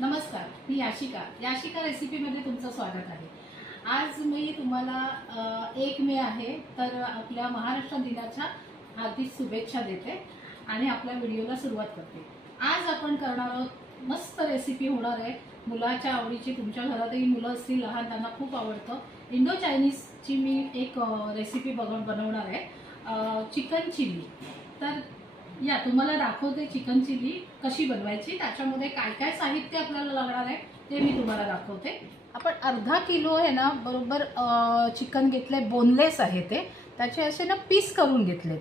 नमस्कार, मी याशिका रेसिपीमध्ये तुमचं स्वागत आहे। आज मी तुम्हाला 1 मे आहे तर आपल्या महाराष्ट्र दिनाच्या हार्दिक शुभेच्छा देते आणि आपल्या व्हिडिओला सुरुवात करते। आज आपण करणार आहोत मस्त रेसिपी होणार आहे, मुलाच्या आवडीची। तुमच्या घरातही मुलं असतील लहान, त्यांना खूप आवडतं। इंडो चायनीजची मी एक रेसिपी बनवणार आहे, चिकन चिली। तर या तुम्हाला दाखवते चिकन चिली कशी बनवायची, त्याच्यामध्ये काय काय साहित्य आपल्याला लागणार आहे ते मी तुम्हाला दाखवते। आपण अर्धा किलो आहे ना बरोबर चिकन घेतले, बोनलेस आहे ते। त्याचे असे ना पीस करून घेतलेत,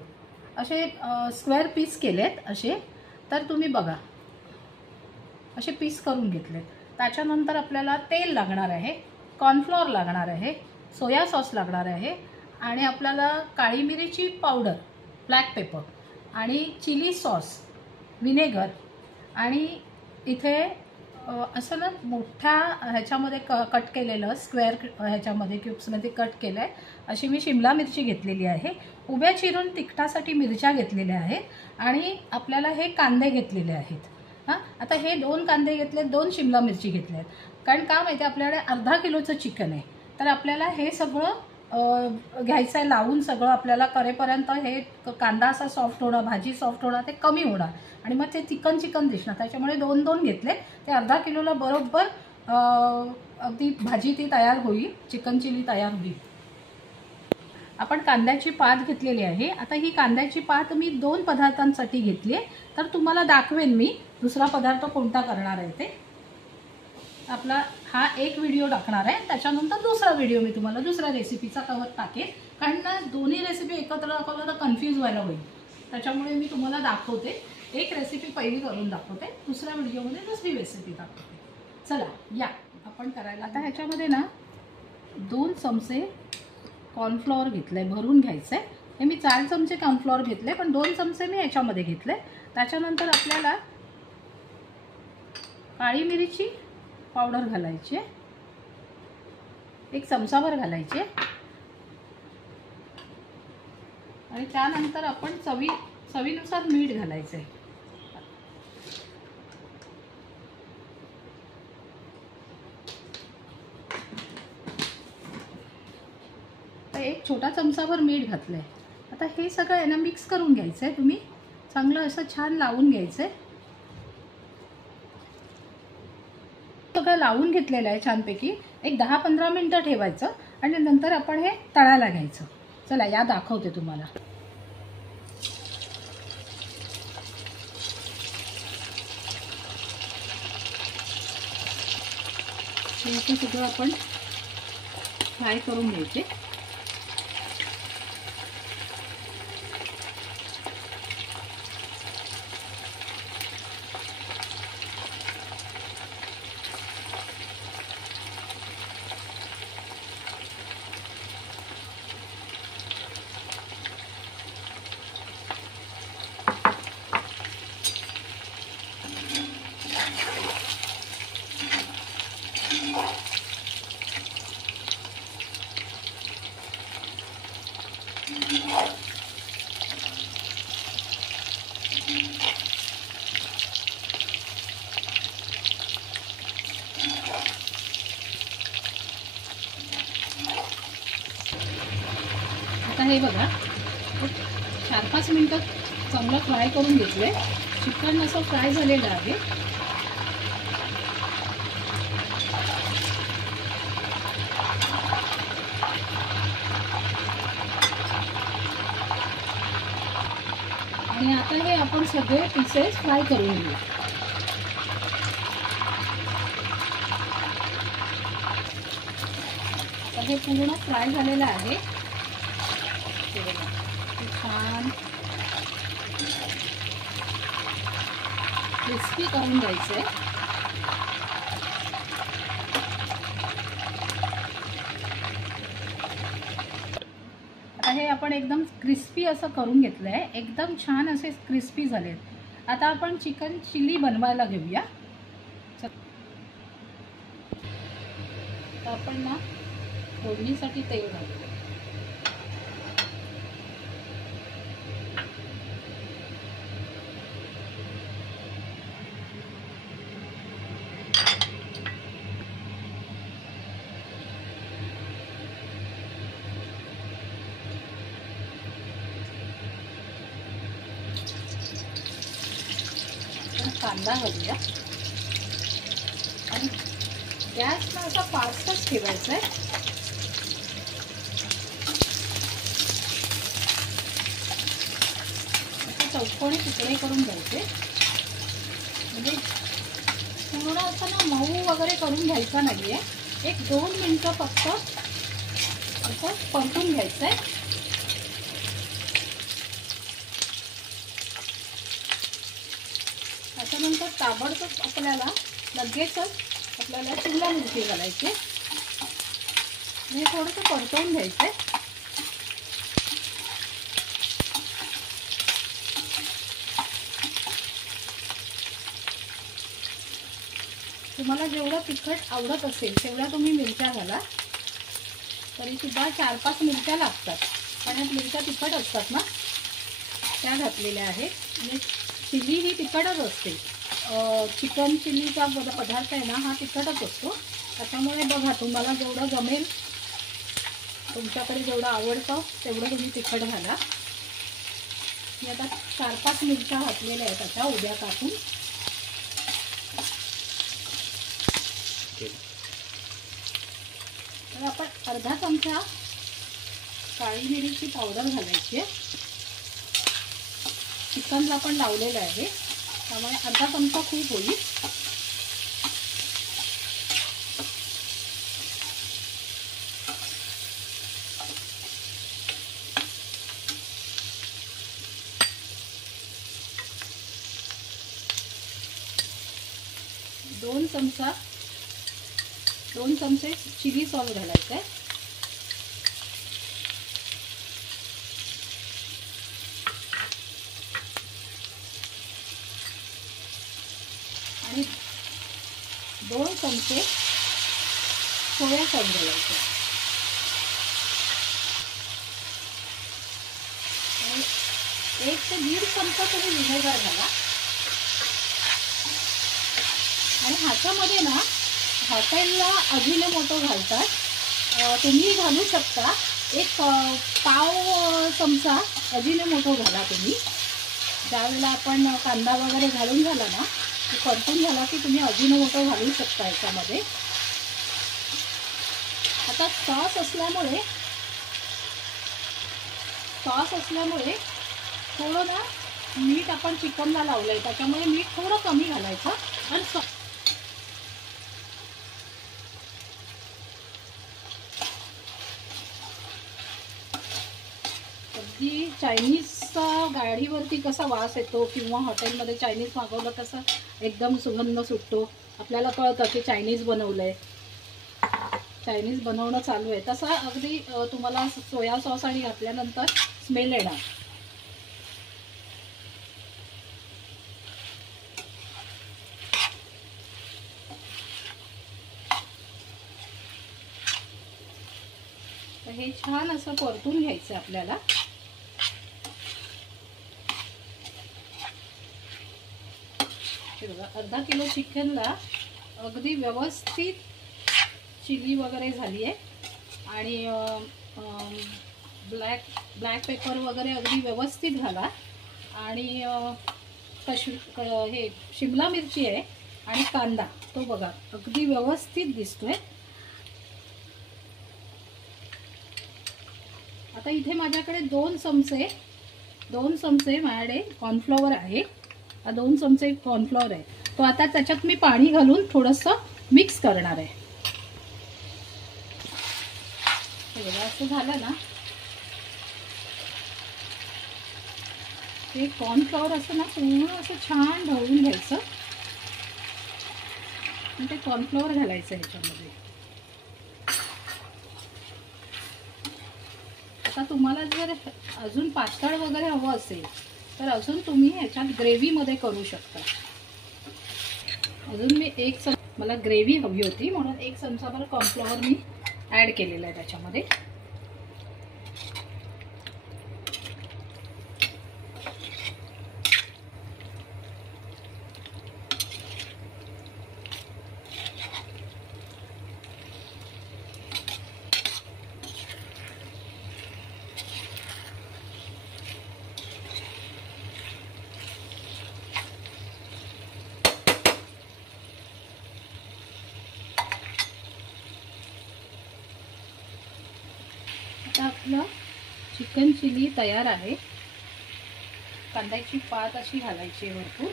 असे स्क्वेअर पीस केलेत असे। तर तुम्ही बघा, असे पीस करून घेतलेत। त्याच्यानंतर आपल्याला तेल लागणार आहे, कॉर्नफ्लोअर लागणार आहे, सोया सॉस लागणार आहे आणि आपल्याला काळी मिरीची पावडर, ब्लॅक पेपर आणि चिली सॉस, विनेगर आणि इथे असं ना मोठ्या ह्याच्यामध्ये कट केलेलं स्क्वेअर ह्याच्यामध्ये क्यूब्समध्ये कट केलं आहे अशी मी शिमला मिरची घेतलेली आहे। उभ्या चिरून तिखटासाठी मिरच्या घेतलेल्या आहेत आणि आपल्याला हे कांदे घेतलेले आहेत। आता हे 2 कांदे घेतले, 2 शिमला मिरची घेतल्यात। कारण का माहिती आहे, आपल्याकडे अर्धा किलोचं चिकन आहे तर आपल्याला हे सगळं घ्यायचं आहे लावून। सगळं आपल्याला करेपर्यंत हे कांदा असा सॉफ्ट होणार, भाजी सॉफ्ट होणार, ते कमी होणार आणि मग ते चिकन दिसणार। त्याच्यामुळे 2-2 घेतले, ते अर्धा किलोला बरोबर अगदी भाजी ती तयार होईल, चिकन चिली तयार होईल। आपण कांद्याची पात घेतलेली आहे। आता ही कांद्याची पात मी 2 पदार्थांसाठी घेतली आहे, तर तुम्हाला दाखवेन मी दुसरा पदार्थ कोणता करणार आहे ते। आपला हा एक व्हिडिओ टाकणार आहे, त्याच्यानंतर दुसरा व्हिडिओ मी तुम्हाला दुसऱ्या रेसिपीचा टाकेन। कारण ना दोन्ही रेसिपी एकत्र दाखवलं तर कन्फ्यूज व्हायला होईल, त्याच्यामुळे मी तुम्हाला दाखवते, एक रेसिपी पहिली करून दाखवते, दुसऱ्या व्हिडिओमध्ये दुसरी रेसिपी दाखवते। चला या आपण करायला। आता ह्याच्यामध्ये ना 2 चमचे कॉर्नफ्लॉवर घेतले, भरून घ्यायचं आहे। हे मी 4 चमचे कॉर्नफ्लॉवर घेतले, पण 2 चमचे मी ह्याच्यामध्ये घेतले। त्याच्यानंतर आपल्याला काळी मिरीची पावडर घालायची, 1 चमचाभर घालायची आणि त्यानंतर आपण चवीनुसार मीठ घालायचं आहे। तर 1 छोटा चमचाभर मीठ घातलंय। आता हे सगळं आहे ना मिक्स करून घ्यायचं आहे। तुम्ही चांगलं असं छान लावून घ्यायचं आहे। सगळं लावून घेतलेलं आहे छानपैकी। एक 10-15 मिनिटं ठेवायचं आणि नंतर आपण हे तळायला घ्यायचं। चला या दाखवते तुम्हाला। हे सगळं आपण फ्राय करून घ्यायचे। आता हे बघा, 4-5 मिनिटं चांगलं फ्राय करून घेतलंय। चिकन असं फ्राय झालेलं आहे। आणि आता हे आपण सगळे पीसेस फ्राय करून घेऊ। आता हे पूर्ण फ्राय झालेलं आहे, छान क्रिस्पी करून घ्यायचे। आता हे आपण एकदम क्रिस्पी असं करून घेतलंय, एकदम छान असे क्रिस्पी झालेत। आता आपण चिकन चिली बनवायला घेऊया। तर आपण ना फोडणीसाठी तेल घालूया। कांदा घालूया आणि गॅस ना असा फास्टच ठेवायचा आहे. असे चौकोनी तुकडे करून घ्यायचे, म्हणजे पूर्ण असं ना मऊ वगैरे करून घ्यायचा नाहीये. एक 2 मिनिटं फक्त असं परतून घ्यायचं आहे. त्याच्यानंतर ताबडतोब आपल्याला लगेचच शिमला मिरची घालायची आणि थोडंसं परतवून घ्यायचं आहे. तुम्हाला जेवढं तिखट आवडत असेल तेवढ्या तुम्ही मिरच्या घाला. तरी सुद्धा 4-5 मिरच्या लागतात, पण मिरच्या तिखट असतात ना, त्या घातलेल्या आहेत. म्हणजे चिली ही तिखटच असते. चिकन चिलीचा पदार्थ आहे ना, हा तिखटच असतो. त्याच्यामुळे बघा, तुम्हाला जेवढं जमेल, तुमच्याकडे जेवढं आवडतं तेवढं तुम्ही तिखट घाला. मी आता 4-5 मिरच्या घातलेल्या आहेत आता उभ्या कापून. तर आपण अर्धा चमचा काळी मिरीची पावडर घालायची आहे. चिकनला पण लावलेलं आहे, त्यामुळे अर्धा चमचा खूप होईल. दोन चमचे चिली सॉस घालायचं आहे. आणि 2 चमचे सोया सॉस घालायचं. आणि 1 ते 1.5 चमचा तुम्ही व्हिनेगर घाला. आणि ह्याच्यामध्ये ना हॉटेलला अजिनोमोटो घालतात, तुम्ही घालू शकता. 1 पाव चमचा अजिनोमोटो घाला तुम्ही. ज्यावेळेला आपण कांदा वगैरे घालून झाला ना, परतून झाला की तुम्ही अजिनोमोटो घालू शकता याच्यामध्ये. आता सॉस असल्यामुळे थोडं ना मीठ आपण चिकनला लावलंय, त्याच्यामुळे मीठ थोडं कमी घालायचं. आणि अगदी चायनीजचा गाडीवरती कसा वास येतो किंवा हॉटेलमध्ये चायनीज मागवलं तसं एकदम सुगंध सुटतो. आपल्याला कळतं की चायनीज बनवलंय, चायनीज बनवणं चालू आहे, तसा अगदी तुम्हाला सोया सॉस आणि घातल्यानंतर स्मेल येणार. तर हे छान असं परतून घ्यायचं आपल्याला. हे बघा, अर्धा किलो चिकनला अगदी व्यवस्थित चिली वगैरे झाली आहे. आणि ब्लॅक पेपर वगैरे अगदी व्यवस्थित घाला. आणि हे शिमला मिरची आहे आणि कांदा तो बघा अगदी व्यवस्थित दिसतोय. आता इथे माझ्याकडे 2 चमचे माझ्याकडे कॉर्नफ्लॉवर आहे. 2 चमचे कॉर्नफ्लॉवर आहे. तो आता त्याच्यात मी पाणी घालून थोडंसं मिक्स करणार आहे. हे बघा, असं झालं ना, ते कॉर्नफ्लॉवर असं ना पूर्ण असं छान ढवळून घ्यायचं. ते कॉर्नफ्लॉवर घालायचं ह्याच्यामध्ये. आता तुम्हाला जर अजून पातळ वगैरे हवं असेल तर अजून तुम्ही ह्याच्यात ग्रेव्हीमध्ये करू शकता. अजून मी मला ग्रेव्ही हवी होती म्हणून 1 चमचाभर कॉर्नफ्लॉवर मी ॲड केलेलं आहे त्याच्यामध्ये. आपलं चिकन चिली तयार आहे. कांद्याची पात अशी घालायची भरपूर.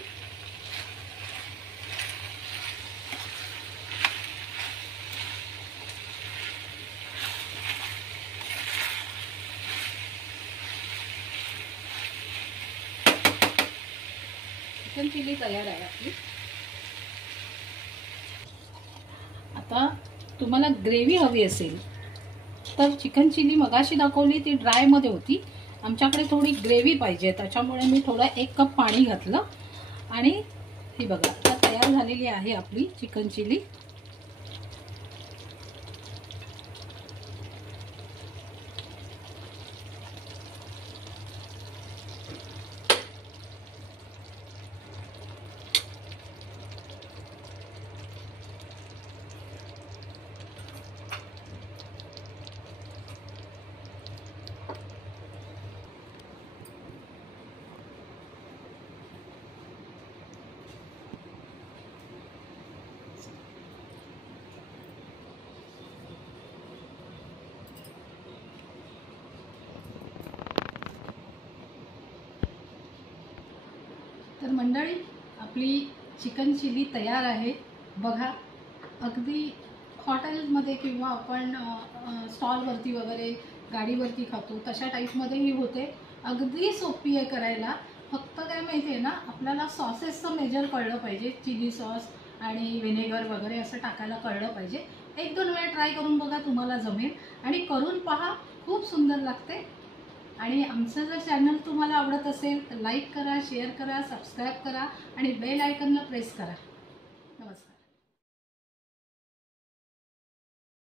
चिकन चिली तयार आहे आपली. आता तुम्हाला ग्रेव्ही हवी असेल तर चिकन चिली मगाशी दाखवली ती ड्राय मध्ये होती. आमच्याकडे थोडी ग्रेव्ही पाहिजे, त्याच्यामुळे मी थोडं 1 कप पाणी घातलं. आणि ही बघा आता तयार झालेली आहे आपली चिकन चिली. तर मंडळी आपली चिकन चिली तयार आहे. बघा, अगदी हॉटेलमध्ये किंवा आपण स्टॉलवरती वगैरे गाडीवरती खातो तशा टाईपमध्ये ही होते. अगदी सोपी आहे करायला. फक्त काय माहिती आहे ना, आपल्याला सॉसेसचं मेजर कळलं पाहिजे. चिली सॉस आणि व्हिनेगर वगैरे असं टाकायला कळलं पाहिजे. 1-2 वेळा ट्राय करून बघा, तुम्हाला जमेल. आणि करून पहा, खूप सुंदर लागते. आणि आमचं जर चॅनल तुम्हाला आवडत असेल तर लाईक करा, शेअर करा, सबस्क्राईब करा आणि बेल आयकॉनला प्रेस करा. नमस्कार.